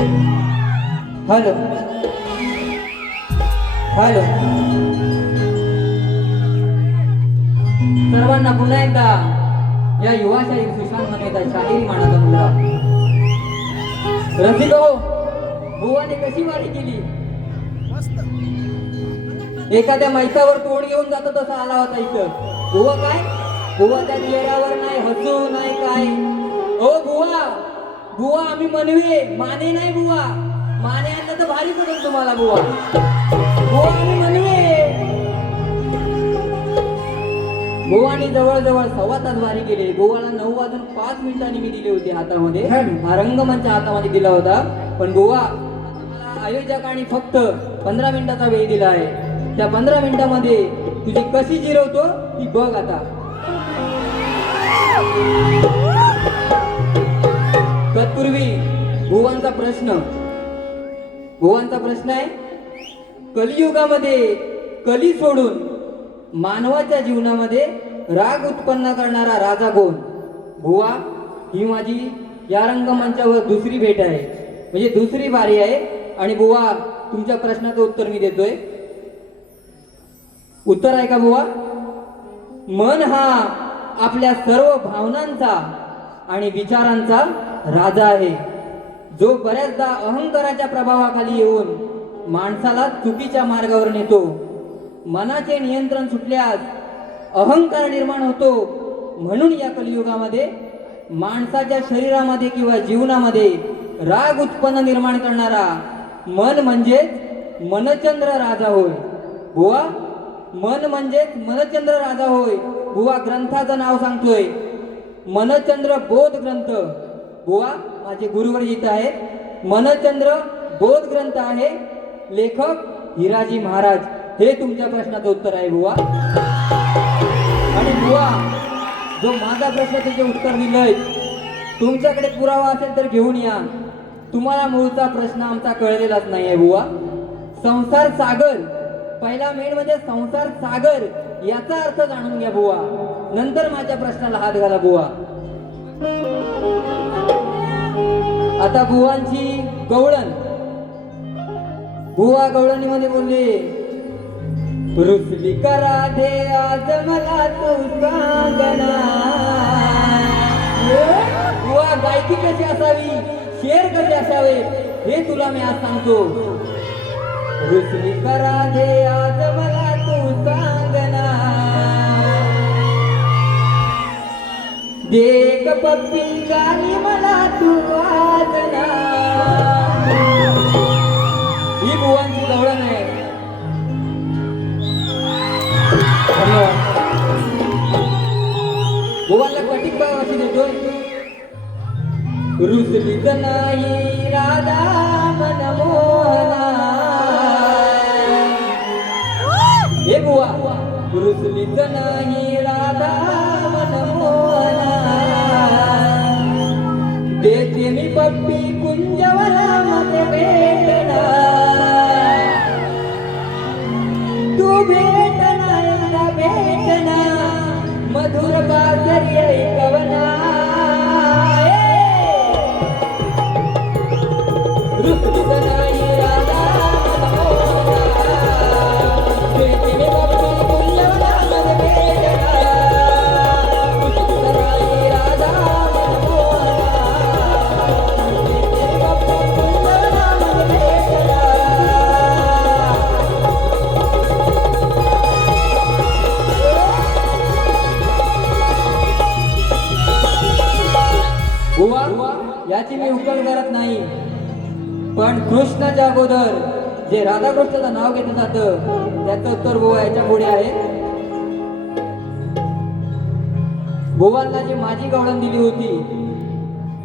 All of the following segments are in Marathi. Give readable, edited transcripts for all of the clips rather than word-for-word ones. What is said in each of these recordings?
हॅलो हॅलो, सर्वांना पुन्हा एकदा या युवा शाहीर सुशांत मनवेचा शाहिरी मानाचा मुलगा. रसिक हो, बुवाने कशी वारी केली? एखाद्या मैसावर तोड घेऊन जातो तसा आला होता इथं. बुवा काय, बुवा त्या चेहऱ्यावर नाही हसू नाही काय. ओ बुवा, बुवा आम्ही मनवे, माने नाही बुवा. माने आणलं तर भारी पडेल तुम्हाला बुवा. बुवा आम्ही मनवे. बुवानी जवळजवळ 1.25 तास वारी केली. बुवाला 9:05 मी दिले होते हातामध्ये. हा रंगमंच हातामध्ये दिला होता. पण बुवा मला आयोजकांनी फक्त 15 मिनिटाचा वेळ दिला आहे. त्या 15 मिनिटामध्ये तुझी कशी जिरवतो ती बघ आता. तत्पूर्वी बुवांचा प्रश्न आहे, कलियुगामध्ये कली सोडून मानवाच्या जीवनामध्ये राग उत्पन्न करणारा राजा कोण? बुवा, ही माझी या रंगमंचावर दुसरी भेट आहे, म्हणजे दुसरी बारी आहे. आणि बुवा तुमच्या प्रश्नाचं उत्तर मी देतोय. उत्तर आहे का बुवा? मन हा आपल्या सर्व भावनांचा आणि विचारांचा राजा आहे, जो बऱ्याचदा अहंकाराच्या प्रभावाखाली येऊन माणसाला चुकीच्या मार्गावर नेतो. मनाचे नियंत्रण सुटल्यास अहंकार निर्माण होतो. म्हणून या कलियुगामध्ये माणसाच्या शरीरामध्ये किंवा जीवनामध्ये राग उत्पन्न निर्माण करणारा मन म्हणजेच मनचंद्र राजा होय. बुवा, मन म्हणजेच मनचंद्र राजा होय. बुवा ग्रंथाचं नाव सांगतोय, मनचंद्र बोध ग्रंथ. बुवा माझे गुरुवर इथं आहेत. मनचंद्र बोध ग्रंथ आहे, लेखक हिराजी महाराज. हे तुमच्या प्रश्नाचं उत्तर आहे बुवा. आणि बुवा, जो माझा प्रश्न तुझे उत्तर दिलंय, तुमच्याकडे पुरावा असेल तर घेऊन या. तुम्हाला मूळचा प्रश्न आमचा कळलेलाच नाही आहे बुवा. संसार सागर, पहिला मेन म्हणजे संसार सागर याचा अर्थ जाणून घ्या बुवा, नंतर माझ्या प्रश्नाला हात घाला बुवा. आता बुवांची गवळण. बुवा गवळणीमध्ये बोलले, रुसली का राधे आज मला तू सांगना. बुवा गायकी कशी असावी, शेर कसे असावे हे तुला मी आज सांगतो. रुसली का राधे आज मला तू सांगना. देख पप्पी गाली मला तू वाजना. ही बुवांची गवळण आहे. बुवाला कटिक अशी देतोय, रुसलीच नाही राधा मनमोहना. हे बुवा, रुसलीच नाही राधा मनमोहना. देते मी पप्पी कुंजवना मध्ये भेटना. तू भेटना एकदा भेटना, मधुर बासरी ऐकवना. रुसलीच नाही राधा मनमोहना. देते मी पप्पी कुंजवना मध्ये भेटना. रुसलीच नाही राधा मनमोहना. देते मी पप्पी कुंजवना मध्ये भेटना. बुवा, याची मी उकल करत नाही, पण कृष्णाच्या अगोदर जे राधाकृष्णाचं नाव घेतलं जातं त्याचं उत्तर बुवा याच्या पुढे आहे. बुवांना जी माझी गवळण दिली होती,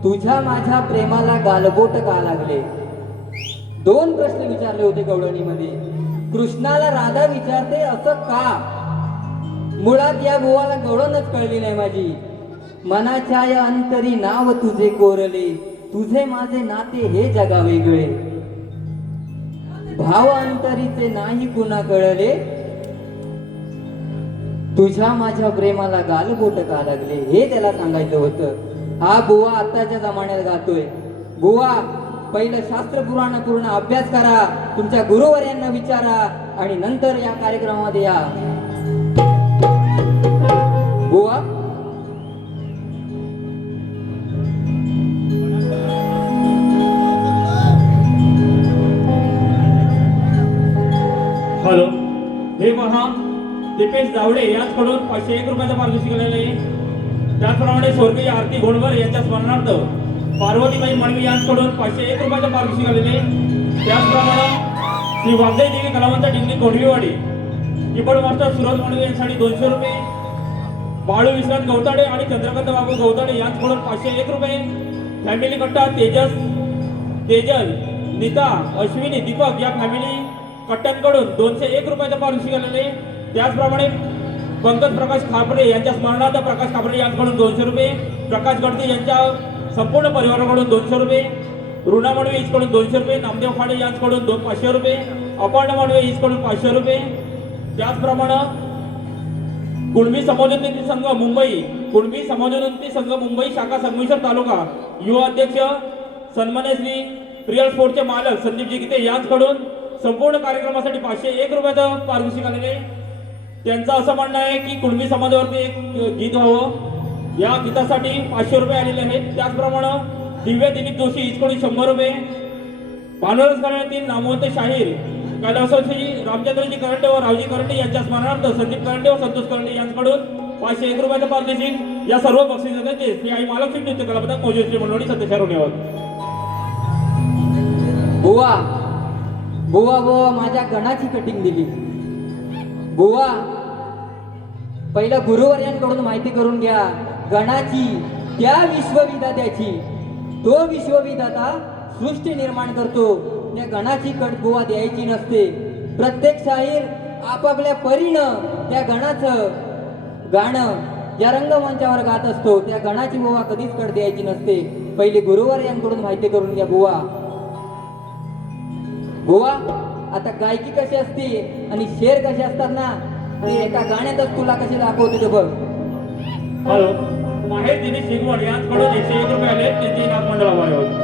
तुझ्या माझ्या प्रेमाला गालबोट का लागले. 2 प्रश्न विचारले होते गवळणीमध्ये. कृष्णाला राधा विचारते असं का? मुळात या बुवाला गवळणच कळली नाही माझी. मनाच्या या अंतरी नाव तुझे कोरले, तुझे माझे नाते हे जगा वेगळे. भाव अंतरीचे नाही कुणा कळले, तुझ्या माझ्या प्रेमाला गालबोट का लागले, हे त्याला सांगायचं होतं. हा बुवा आताच्या जमान्यात गातोय. बुवा पहिलं शास्त्र पुराण पूर्ण अभ्यास करा, तुमच्या गुरुवर्यांना विचारा आणि नंतर या कार्यक्रमामध्ये या. बुवा हॅलो, हे पहा दीपेश जावडे यांच्याकडून 501 रुपयाचा पारितोषिक आलेले आहे. त्याचप्रमाणे स्वर्गीय आरती गोंडवर यांच्या स्मरणार्थ पार्वतीबाई मडवी यांच्याकडून 501 रुपयाचा पारितोषिक आलेले. त्याचप्रमाणे श्री वाग्देवी देवी कलावंत डिंगली कोंडवीवाडी कीबोर्ड मास्टर सुरज मडवी यांच्यासाठी 200 रुपये. बाळू विश्रांत गवताडे आणि चंद्रकांत बाबू गवताडे यांच्याकडून 501 रुपये. फॅमिली कट्टा तेजल नीता अश्विनी दीपक या फॅमिली कट्ट्यांकडून 201 रुपयाचा पारितोषिक आलेले. त्याचप्रमाणे पंकज प्रकाश खापरे यांच्या स्मरणार्थ प्रकाश खापरे यांच्याकडून 200 रुपये. प्रकाश गडते यांच्या संपूर्ण परिवाराकडून 200 रुपये. रुणा मडवे हिचकडून 200 रुपये. नामदेव खाडे यांच्याकडून 500 रुपये. अपर्णा मडवे हिचकडून 500 रुपये. त्याचप्रमाणे कुणबी समाजोन्नती संघ मुंबई शाखा संगमेश्वर तालुका युवा अध्यक्ष सन्मान्य श्री प्रियल स्पोर्टचे मालक संदीप जिगते यांच्याकडून संपूर्ण कार्यक्रमासाठी 501 रुपयाचं पारितोषिक आलेले. त्यांचं असं म्हणणं आहे की कुणबी समाजावरती एक गीत व्हावं, या गीतासाठी 500 रुपये आलेले आहेत. त्याचप्रमाणे दिव्या दिलीप जोशी हिचकडून 100 रुपये. पानोरस घराण्यातील नामवंत शाहीर कैलासवासी रामचंद्रजी करंडे व रावजी करंडे यांच्या स्मरणार्थ संदीप करंडे व संतोष करंडे यांच्याकडून 501 रुपयाचं पारितोषिक. या सर्व बक्षिसाचे श्री आई महालक्ष्मी नृत्य कलापथक मौजूद श्री मंडळी सत्यशारोनी आहोत. बुवा बुवा बुवा माझ्या गणाची कटिंग दिली. बुवा पहिलं गुरुवर्यांकडून माहिती करून घ्या गणाची, त्या विश्वविधात्याची. तो विश्वविधाता सृष्टी निर्माण करतो, त्या गणाची कट बुवा द्यायची नसते. प्रत्येक शाहीर आपापल्या परीनं त्या गणाचं गाणं ज्या रंगमंचावर गात असतो त्या गणाची बुवा कधीच कट द्यायची नसते. पहिली गुरुवर्यांकडून माहिती करून घ्या बुवा. बुवा आता गायकी कशी असते आणि शेर कसे असतात ना, ते एका गाण्यातच तुला कसे दाखवते ते बघ. हॅलो, माहेर दिनेश शिगवण यांच्याकडून 101 रुपये आले. त्यांची नाथ मंडळावर आहोत.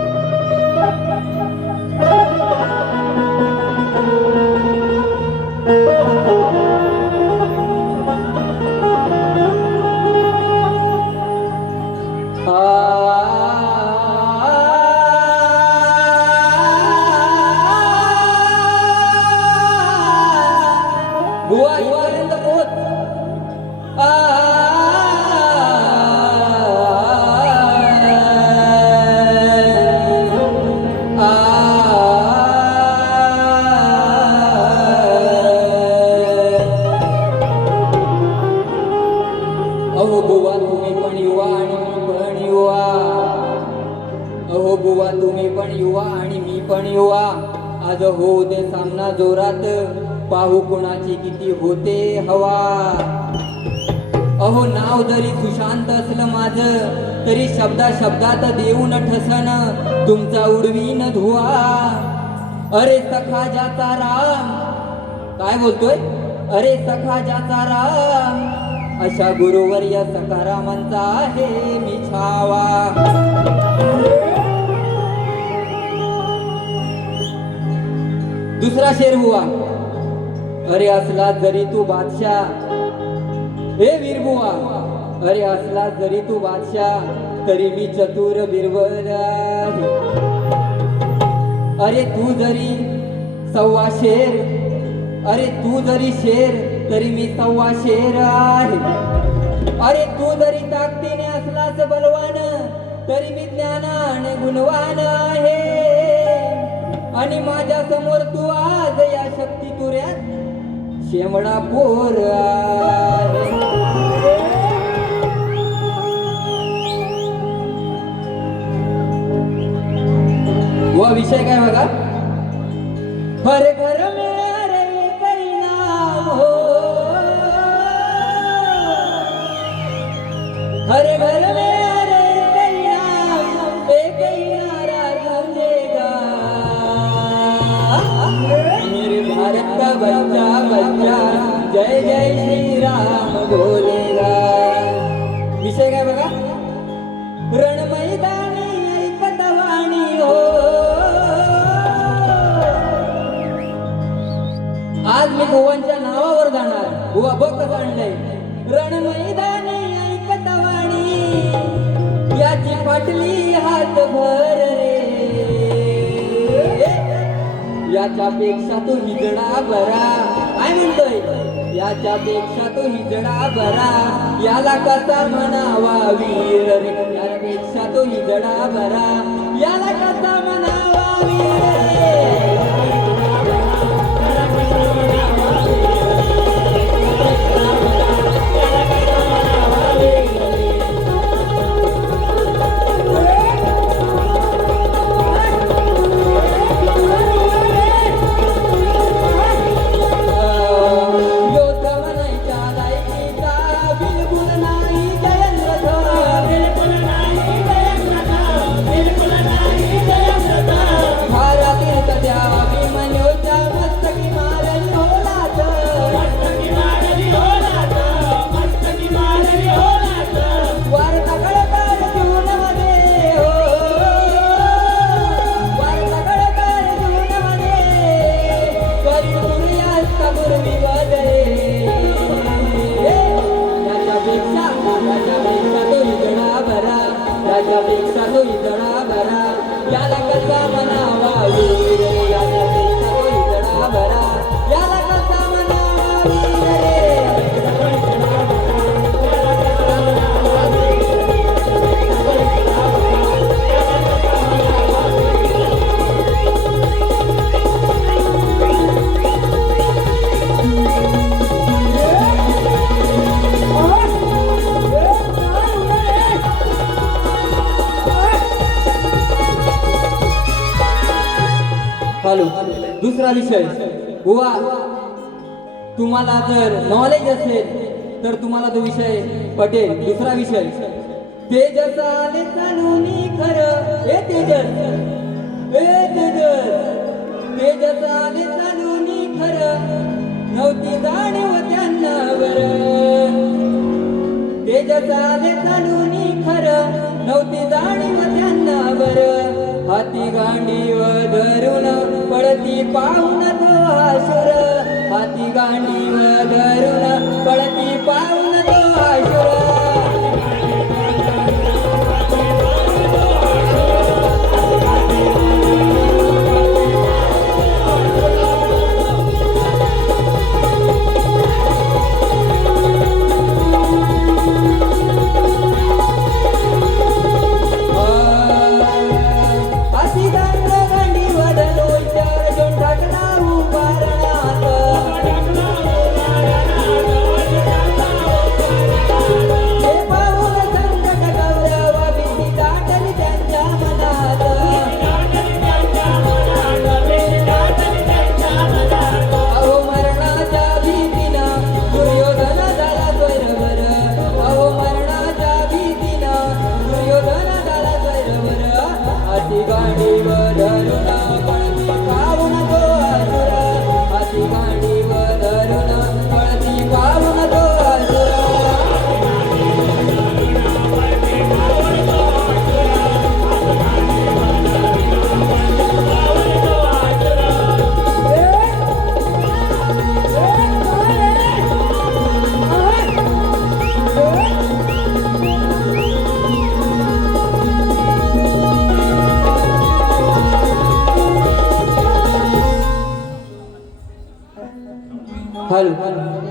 बुवा इथपर्यंत पोहोच. अहो बुवा तुम्ही पण युवा आणि मी पण युवा. अहो बुवा तुम्ही पण युवा आणि मी पण युवा. आज होऊ दे सामना जोरात, पाहू कुणाची किती होते हवा. अहो नाव जरी सुशांत असलं माझं, तरी शब्दात देऊन ठसन तुमचा उडवीन धुवा. अरे सखा ज्याचा राम, काय बोलतोय? अरे सखा ज्याचा राम, अशा गुरुवर या सखारामांचा आहे मी छावा. दुसरा शेर हुआ. अरे असला जरी तू बादशाह, हे वीरबुवा, अरे असला जरी तू बादशाह, तरी मी चतुर बिरबल आहे. अरे तू जरी सव्वा शेर, अरे तू जरी शेर, तरी मी सव्वा शेर आहे. अरे तू जरी ताकदीने असलाच बलवान, तरी मी ज्ञानाने गुणवान आहे. आणि माझ्या समोर तू आज या शक्ती तुऱ्यात शेमडा पोर आहे. व विषय काय बघा. हर घर में अरे कई नाम हो, हर घर में अरे कई नाम, एक ही नारा गूंजेगा, मेरे भारत का बच्चा बच्चा जय जय श्री राम बोलेगा. विषय काय बघा. रण मैदानी ऐकत वाणी हो, फाटली हात भर रे याच्यापेक्षा तो हिजडा बरा काय म्हणतोय याच्यापेक्षा तो हिजडा बरा याला कसा म्हणावा वीर रे यापेक्षा तो हिजडा बरा याला कसा म्हणावा वीर रे याच्यापेक्षा तो हिजडा बरा याला कसा म्हणावा वीर रे याच्यापेक्षा तो हिजडा बरा याला कसा म्हणावा वीर चालू दुसरा विषय बुवा तुम्हाला जर नॉलेज असेल तर तुम्हाला तो विषय पटेल दुसरा विषय तेजस आले चालूनी खरं हे तेजस तेजस आले चालूनी खरं नव्हती जाणीव त्यांना बरं तेजस आले चालूनी खरं नव्हती जाणीव त्यांना बरं हाती गांडीव धरून पळती पाहून तो आशुर हाती गांडीव धरून पळती पाहून तो आशुर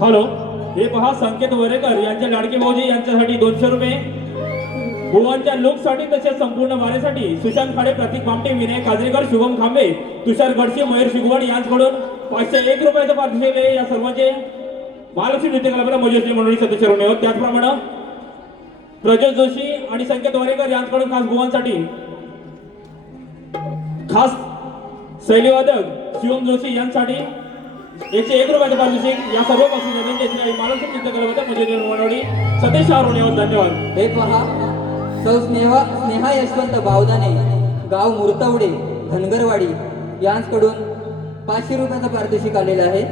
हॅलो हे पहा संकेत वरेकर यांचे लाडके भाऊजी यांच्यासाठी 200 रुपये भुवनच्या लुकसाठी तसेच संपूर्ण वारीसाठी सुशांत खाडे प्रतीक भामटे विनय काजरेकर शुभम खांबे तुषार गडसे मयूर शिगवड यांच्याकडून 501 रुपयाचं पारितोषिक आहे या सर्वांचे महालक्ष्मी नृत्य कलाकार मजेशी मंडळी सदस्य होणे आहोत त्याचप्रमाणे प्रज्योत जोशी आणि संकेत वरेकर यांच्याकडून खास भुवनसाठी खास शैलीवादक शिवम जोशी यांसाठी 101 रुपयाचं पारितोषिक या सर्व पासून महालक्ष्मी नृत्य कलाकार मजेशी मंडळी सतीश आरोने धन्यवाद हे पहा सौ स्नेहा यशवंत बावदाने गाव मुर्तवडे धनगरवाडी यांच्याकडून 500 रुपयाचं पारितोषिक आलेलं आहे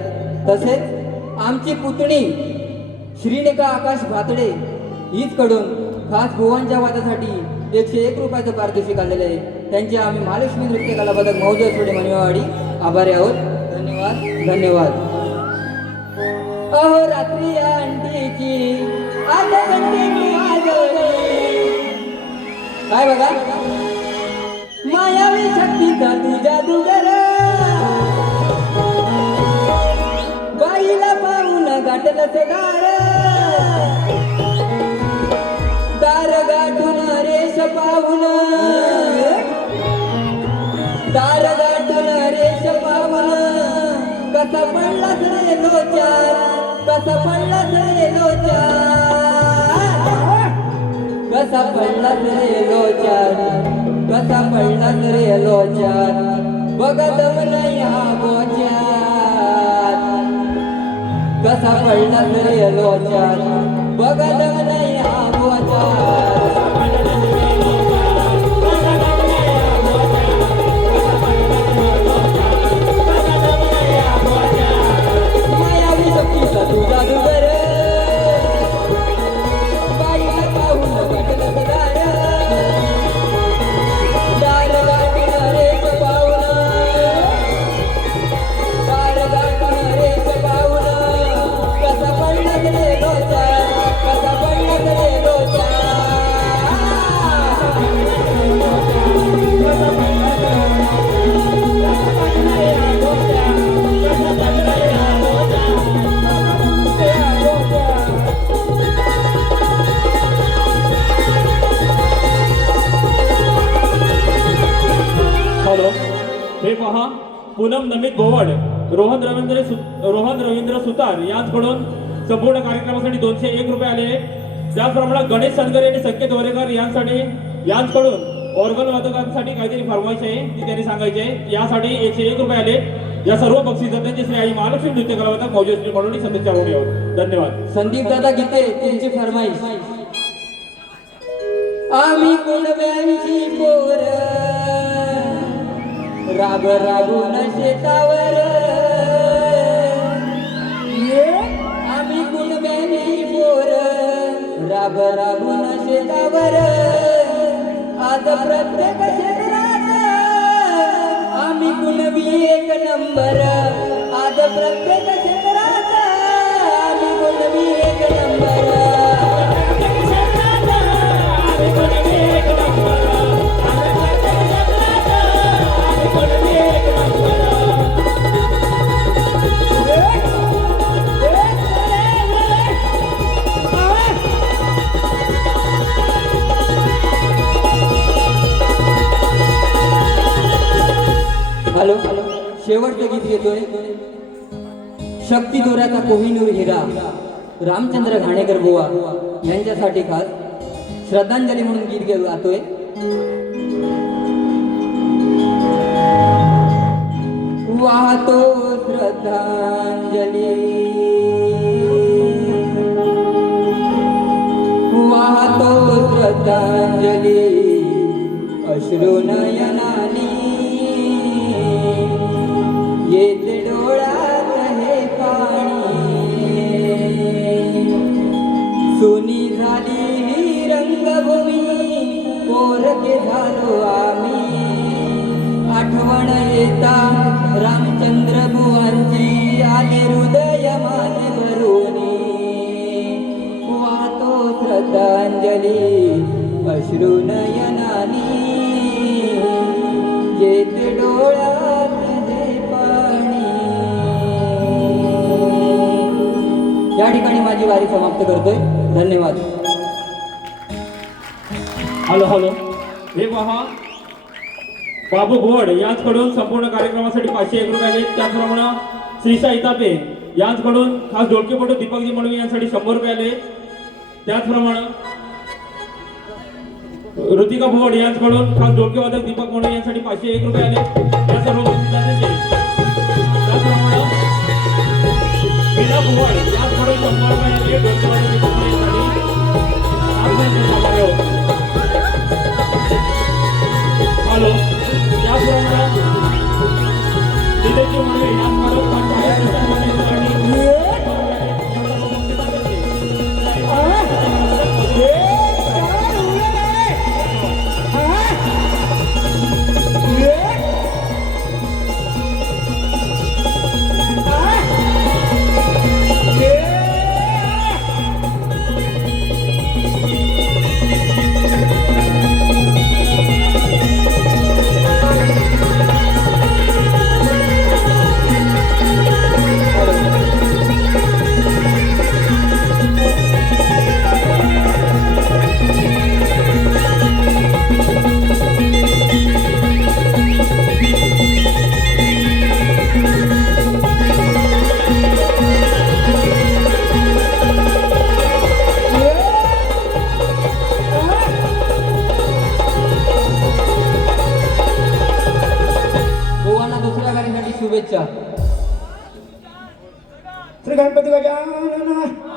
तसेच आमची पुतणी श्रीनिका आकाश भातडे हीच कडून खास भुवनच्या वादासाठी 101 रुपयाचं पारितोषिक आलेलं आहे त्यांचे आम्ही महालक्ष्मी नृत्य कला पदक मौजे सोडे मनवाडी आभारी आहोत धन्यवाद धन्यवाद अहो रात्री अंडीची 8 घंटे वाजवले काय बघा मायावी शक्तीचा तू जादूगर बाईला पाहून गाठलं ते दार गाठून रेष पाहून दार गाठून रेष पाहून कसा पडलास रे लोचार कसा पडलास रे लोचार कसा पडलास रे लोचार कसा पडलास रे लोचार बघा दम नाही हा बोचार कसा पडलास रे लोचार बघा दम नाही हा बोचार मायावी शक्तीचा तू जादूगर बाईला पाहून गाठलं ते दार गाठून रेष पाहून दार गाठून रेष पाहून कसा पडलास रे लोचार कसा पडलास रे लोचार हॅलो हे पहा पूनम नमित भोवड रोहन रवींद्र सुतार यांच्याकडून संपूर्ण कार्यक्रमासाठी 201 रुपये आले. त्याचप्रमाणे गणेश सनगरे आणि संकेत वरेकर यांच्याकडून ऑर्गन वादकांसाठी काहीतरी फरमाईश आहे ती त्यांनी सांगायची आहे. यासाठी 101 रुपये आले. या सर्व बक्षीस त्यांचे श्री आई महालक्ष्मी नृत्य कलावंत मौजश्री म्हणून सदस्य होण्यावर धन्यवाद. संदीप दादा गीते त्यांची फरमाईश आम्ही कुणब्यांची पोर राब राबून शेतावर आम्ही कुणब्यांची पोर राब राबून शेतावर आज प्रत्येक क्षेत्रात आम्ही कुणबी एक नंबर आज प्रत्येक क्षेत्रात आम्ही कुणबी एक नंबर हॅलो शेवटचं गीत घेतोय शक्ती दोऱ्याचा कोहिनूर हिरा रामचंद्र घाणेकर बुवा यांच्यासाठी खास श्रद्धांजली म्हणून गीत गातोय. वाहतो श्रद्धांजली वाहतो श्रद्धांजली अश्रू नयनानी येते डोळ्यात हे पाणी सुनी झाली ही रंगभूमी पोरके झालो आम्ही आठवण येता रामचंद्र बुवांची आले हृदय माझे भरूनी वाहतो श्रद्धांजली अश्रू नयनानी येते डोळ्यात हे पाणी. या ठिकाणी माझी वारी समाप्त करतोय. धन्यवाद. हॅलो हे पहा बाबू भोवड यांच्याकडून संपूर्ण कार्यक्रमासाठी 501 रुपये आले. त्याचप्रमाणे श्रीशा इतापे यांच्याकडून खास ढोलकीपटू दीपकजी मडवी यांसाठी 100 रुपये आले. त्याचप्रमाणे ऋतिका भोवड यांच्याकडून खास ढोलकीवादक दीपक मडवी यांसाठी 501 रुपये आले. या सर्व बक्षिसांचे त्याचप्रमाणे मीना भोवड यांच्याकडून 100 रुपये आले. ढोलकीवादक दीपक मडवी यांसाठी हॅलो त्याचप्रमाणे दिलेची मुले शुभेच्छा. श्री गणपती गजानन